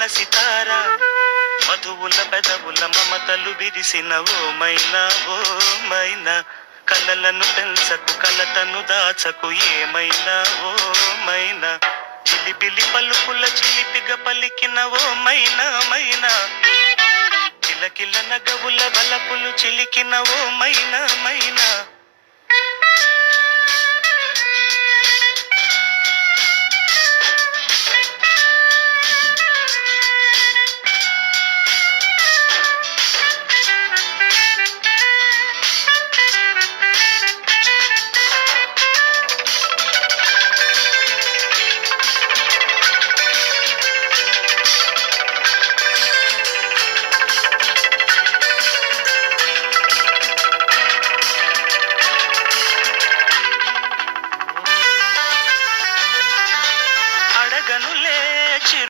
వెన్న సితార మధువుల పెదవుల మమతలు విరిసిన ఓ మైనా ఓ మైనా కలలను పెంచకు కలతను దాచకు ఏమైనా ఓ మైనా జిలిబిలి పలుకుల చిలిపిగా పలికిన ఓ మైనా మైనా కిలకిల నగవుల బలపులు చిలికిన ఓ మైనా మైనా అడగనులే